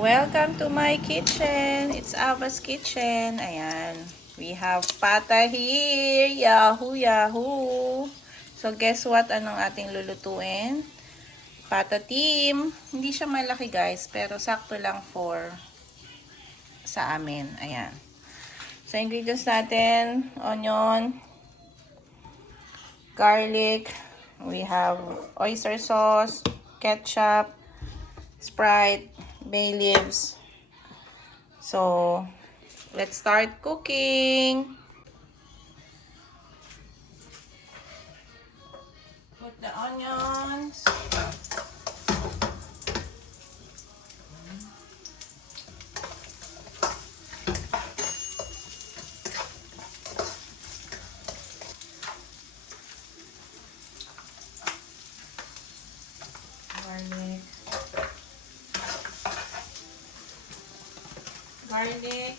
Welcome to my kitchen. It's Ava's kitchen. Ayan. We have pata here. Yahoo, yahoo. So, guess what? Anong ating lulutuin? Pata team. Hindi siya malaki, guys. Pero sakto lang for sa amin. Ayan. So, ingredients natin. Onion. Garlic. We have oyster sauce. Ketchup. Sprite. Bay leaves. So, let's start cooking. Put the onions. Garlic. Garlic.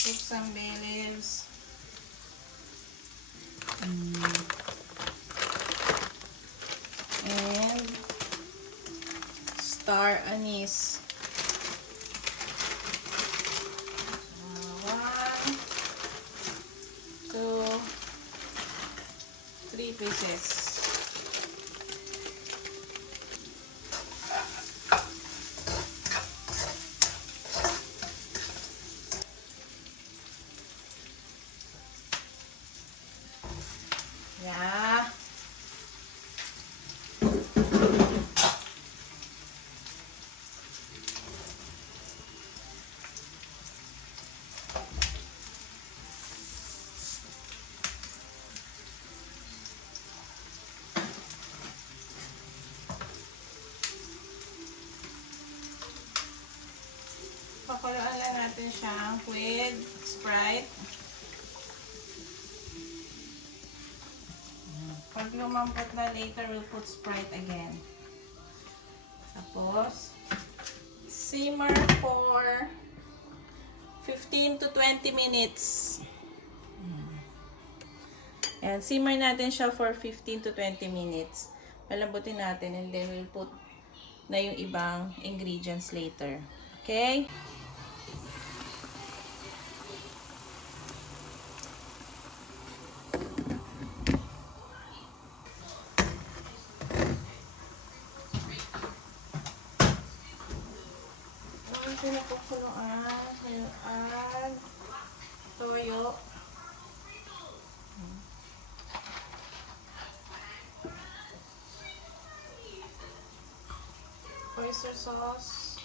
Put some bay leaves. And star anise. 1, 2, 3 pieces. Yeah. Pakuluan lang natin siya with Sprite. Pag lumampot na later, we'll put Sprite again. Tapos, simmer for 15 to 20 minutes. And simmer natin siya for 15 to 20 minutes. Palambutin natin and then we'll put na yung ibang ingredients later. Okay? Pinapukuluan, ngayon add toyo. Oyster sauce.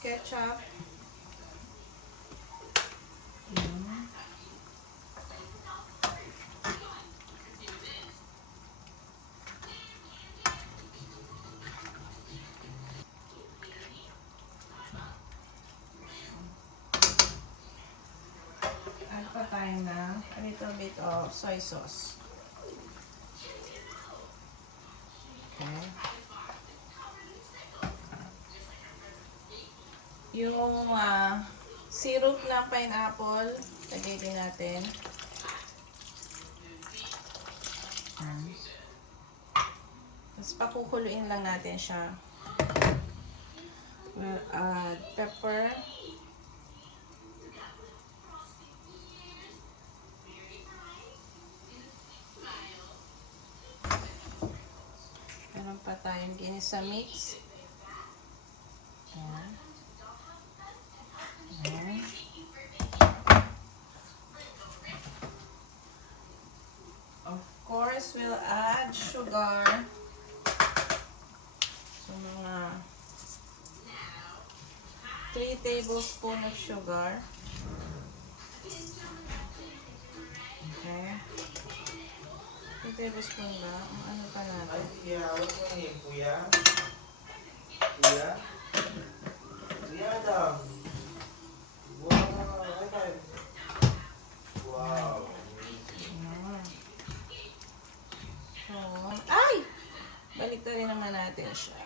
Ketchup. Add pa tayo na a little bit of soy sauce. Okay. Yung syrup na pineapple, lagay din natin. Tapos pakukuluin lang natin siya. We'll add pepper. Meron pa tayong ginisa mix. Ayan. Ayan. Of course, we'll add sugar. So, mga 3 tablespoons of sugar. Okay. 3 tablespoons ba? Ano pa natin? Yeah, what's your name, Kuya? Kuya? Kuya Adam. Wow, wow. So, ay! Balik rin naman natin siya.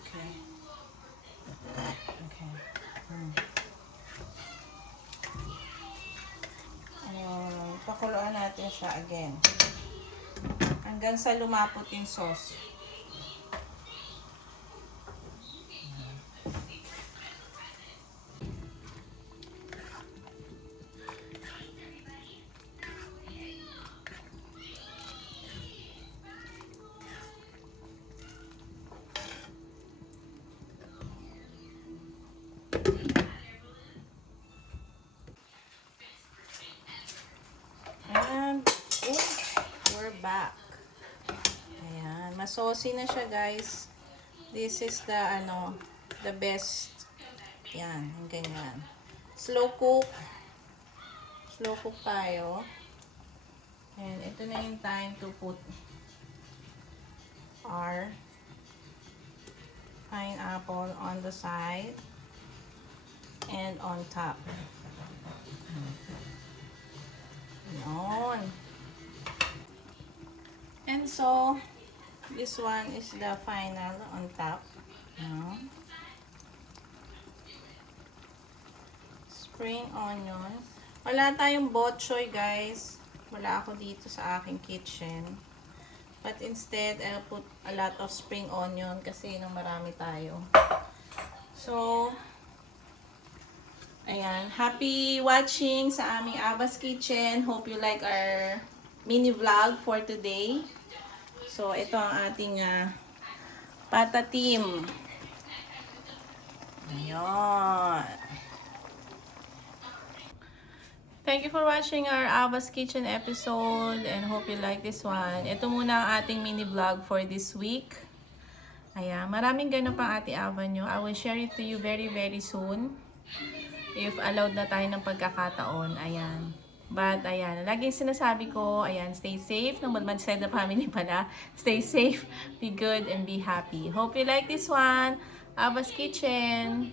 Okay. Okay. Pakuluan natin siya again. Hanggang sa lumapot yung sauce. And, we're back. Ayan, masaucy na siya, guys. This is the, the best. Yan, yung ganyan. Slow cook. Slow cook tayo. And ito na yung time to put our pineapple on the side and on top. Yun. And so, this one is the final on top. Spring onion. Wala tayong bok choy, guys. Wala ako dito sa aking kitchen. But instead, I'll put a lot of spring onion kasi nung marami tayo. So, ayan. Happy watching sa aming Ava's Kitchen. Hope you like our mini vlog for today. So, ito ang ating pata team. Ayan. Thank you for watching our Ava's Kitchen episode and hope you like this one. Ito muna ang ating mini vlog for this week. Ayan, maraming ganun pang Ate Ava nyo. I will share it to you very soon. If allowed na tayo ng pagkakataon. Ayan. But, ayan, laging sinasabi ko, ayan, stay safe. No, mag-side na family pala. Stay safe, be good, and be happy. Hope you like this one. Ava's Kitchen.